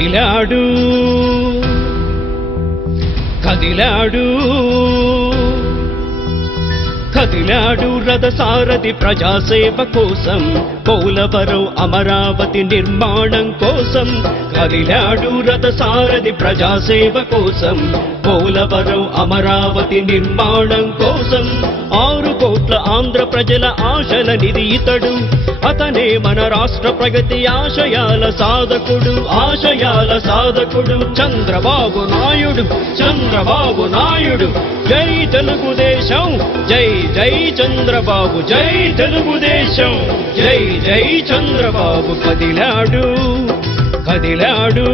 కదిలాడు కదిలాడు కదిలాడు రథసారథి ప్రజాసేవ కోసం, పోలవరం అమరావతి నిర్మాణం కోసం. కదిలాడు రథసారథి ప్రజాసేవ కోసం, పోలవరం అమరావతి నిర్మాణం కోసం. 6 కోట్ల ఆంధ్ర ప్రజల ఆశల నిధి ఇతడు, అతనే మన రాష్ట్ర ప్రగతి ఆశయాల సాధకుడు, ఆశయాల సాధకుడు. చంద్రబాబు నాయుడు, చంద్రబాబు నాయుడు. జై తెలుగుదేశం, జై జై చంద్రబాబు, జై తెలుగుదేశం, జై జై చంద్రబాబు. కదిలాడు కదిలాడు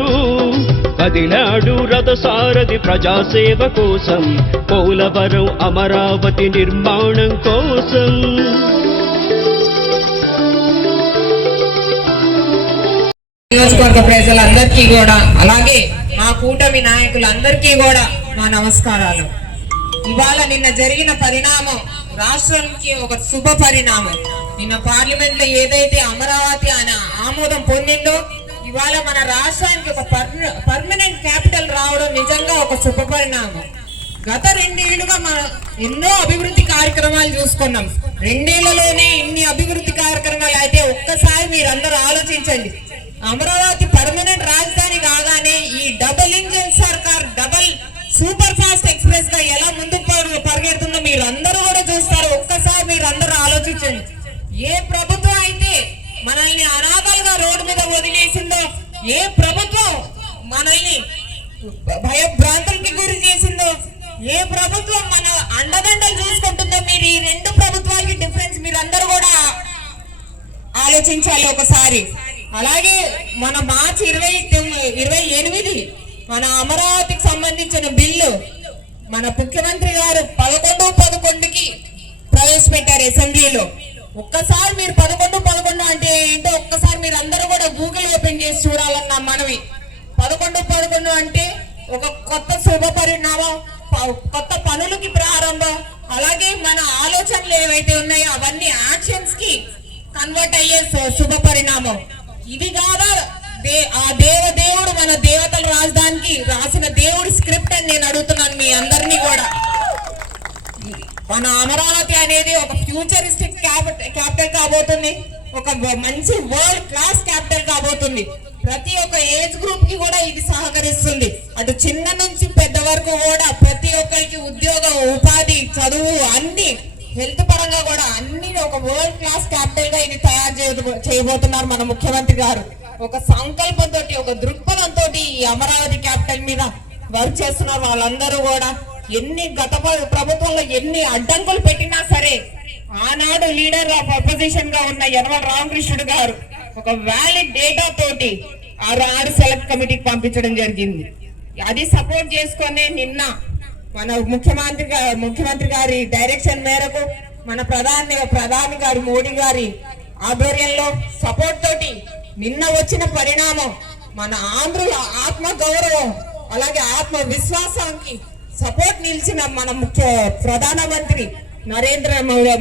కదిలాడు రథసారథి ప్రజాసేవ కోసం, పోలవరం అమరావతి నిర్మాణం కోసం. నియోజకవర్గ ప్రజలందరికీ కూడా, అలాగే మా కూటమి నాయకులందరికీ కూడా మా నమస్కారాలు. ఇవాళ నిన్న జరిగిన పరిణామం రాష్ట్రానికి ఒక శుభ పరిణామం. నిన్న పార్లమెంట్ లో ఏదైతే అమరావతి అనే ఆమోదం పొందిందో, ఇవాళ మన రాష్ట్రానికి ఒక పర్మనెంట్ క్యాపిటల్ రావడం నిజంగా ఒక శుభ పరిణామం. గత 2 ఏళ్లుగా మనం ఎన్నో అభివృద్ధి కార్యక్రమాలు చూసుకున్నాం. 2 ఏళ్లలోనే ఇన్ని అభివృద్ధి కార్యక్రమాలు అయితే ఒక్కసారి మీరందరూ ఆలోచించండి. అమరావతి పర్మనెంట్ రాజధాని కాగానే ఈ డబుల్ ఇంజిన్ సర్కార్, డబుల్ సూపర్ ఫాస్ట్ ఎక్స్ప్రెస్ గా ఎలా ముందుకు పరిగెడుతుందో మీరు అందరూ కూడా చూస్తారు. ఒక్కసారి మీరు అందరూ ఆలోచించండి. ఏ ప్రభుత్వం అయితే మనల్ని అనాథలుగా రోడ్డు మీద వదిలేసిందో, ఏ ప్రభుత్వం మనల్ని భయభ్రాంతులకి గురి చేసిందో, ఏ ప్రభుత్వం మన అండదండలు చూసుకుంటుందో, మీరు ఈ 2 ప్రభుత్వాలకి డిఫరెన్స్ మీరందరూ కూడా ఆలోచించాలి ఒకసారి. అలాగే మన మార్చి 28 మన అమరావతికి సంబంధించిన బిల్లు మన ముఖ్యమంత్రి గారు 11/11కి ప్రవేశపెట్టారు అసెంబ్లీలో. ఒక్కసారి మీరు 11/11 అంటే ఏంటో ఒక్కసారి మీరు అందరూ కూడా గూగుల్ ఓపెన్ చేసి చూడాలన్న మనవి. 11/11 అంటే ఒక కొత్త శుభ పరిణామం, కొత్త పనులకి ప్రారంభం. అలాగే మన ఆలోచనలు ఏవైతే ఉన్నాయో అవన్నీ యాక్షన్స్ కి కన్వర్ట్ అయ్యే శుభ పరిణామం. ఇది కాదా ఆ దేవుడు మన దేవతల రాజధానికి రాసిన దేవుడి స్క్రిప్ట్ అని నేను అడుగుతున్నాను మీ అందరినీ కూడా. మన అమరావతి అనేది ఒక ఫ్యూచరిస్టిక్ క్యాపిటల్ కాబోతుంది, ఒక మంచి వరల్డ్ క్లాస్ క్యాపిటల్ కాబోతుంది. ప్రతి ఒక్క ఏజ్ గ్రూప్ కి కూడా ఇది సహకరిస్తుంది. అటు చిన్న నుంచి పెద్ద వరకు కూడా ప్రతి ఒక్కరికి ఉద్యోగం, ఉపాధి, చదువు, అన్ని హెల్త్ పరంగా కూడా అన్ని ఒక వరల్డ్ క్లాస్ క్యాపిటల్ గా ఇది తయారు చేయబోతున్నారు మన ముఖ్యమంత్రి గారు. ఒక సంకల్పంతో, ఒక దృక్పథంతో ఈ అమరావతి క్యాపిటల్ మీద వర్క్ చేస్తున్నారు వాళ్ళందరూ కూడా. గత ప్రభుత్వంలో ఎన్ని అడ్డంకులు పెట్టినా సరే, ఆనాడు లీడర్ ఆఫ్ అపోజిషన్ గా ఉన్న యనమల రామకృష్ణుడు గారు ఒక వ్యాలిడ్ డేటా తోటి 6 సెలెక్ట్ కమిటీకి పంపించడం జరిగింది. అది సపోర్ట్ చేసుకునే నిన్న మన ముఖ్యమంత్రి గారి డైరెక్షన్ మేరకు మన ప్రధాని గారు మోడీ గారి ఆధ్వర్యంలో సపోర్ట్ తోటి నిన్న వచ్చిన పరిణామం మన ఆంధ్రుల ఆత్మ గౌరవం, అలాగే ఆత్మ విశ్వాసానికి సపోర్ట్ నిలిచిన మన ప్రధానమంత్రి నరేంద్ర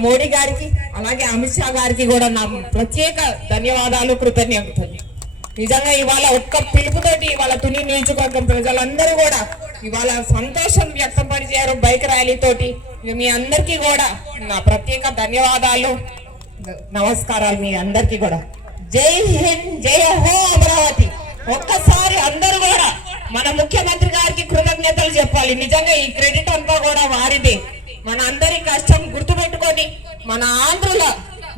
మోడీ గారికి, అలాగే అమిత్ షా గారికి కూడా నా ప్రత్యేక ధన్యవాదాలు, కృతజ్ఞతలు. నిజంగా ఇవాళ ఒక్క పిలుపుతోటి ఇవాళ తుని నియోజకవర్గం ప్రజలందరూ కూడా ఇవాళ సంతోషం వ్యక్తపరిచారు బైక్ ర్యాలీ తోటి. మీ అందరికీ కూడా నా ప్రత్యేక ధన్యవాదాలు, నమస్కారాలు మీ అందరికీ కూడా. జై హింద్, జై హో అమరావతి. ఒక్కసారి అందరూ కూడా మన ముఖ్యమంత్రి గారికి కృతజ్ఞతలు చెప్పాలి. నిజంగా ఈ క్రెడిట్ అంతా కూడా వారిదే. మన అందరి కష్టం గుర్తుపెట్టుకొని మన ఆంధ్రుల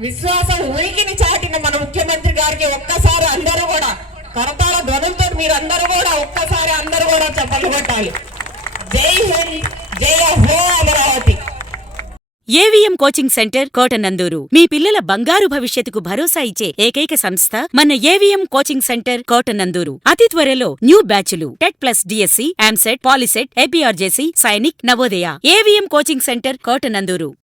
విశ్వాసం ఉనికిని చాటిన మన ముఖ్యమంత్రి గారికి ఒక్కసారి అందరూ కూడా కరతాళ ధ్వనులతో మీరు అందరూ కూడా ఒక్కసారి అందరూ కూడా చప్పట్లు కొట్టాలి. జై హింద్, జై హో Amaravati. AVM coaching centre Kotanandur మీ పిల్లల బంగారు భవిష్యత్తుకు భరోసా ఇచ్చే ఏకైక సంస్థ మన ఏవిఎం కోచింగ్ సెంటర్ కోటనందూరు. అతి త్వరలో న్యూ బ్యాచ్లు TET plus DSC, EAMCET, POLYCET, APRJC, Sainik, Navodaya. AVM coaching centre Kotananduru.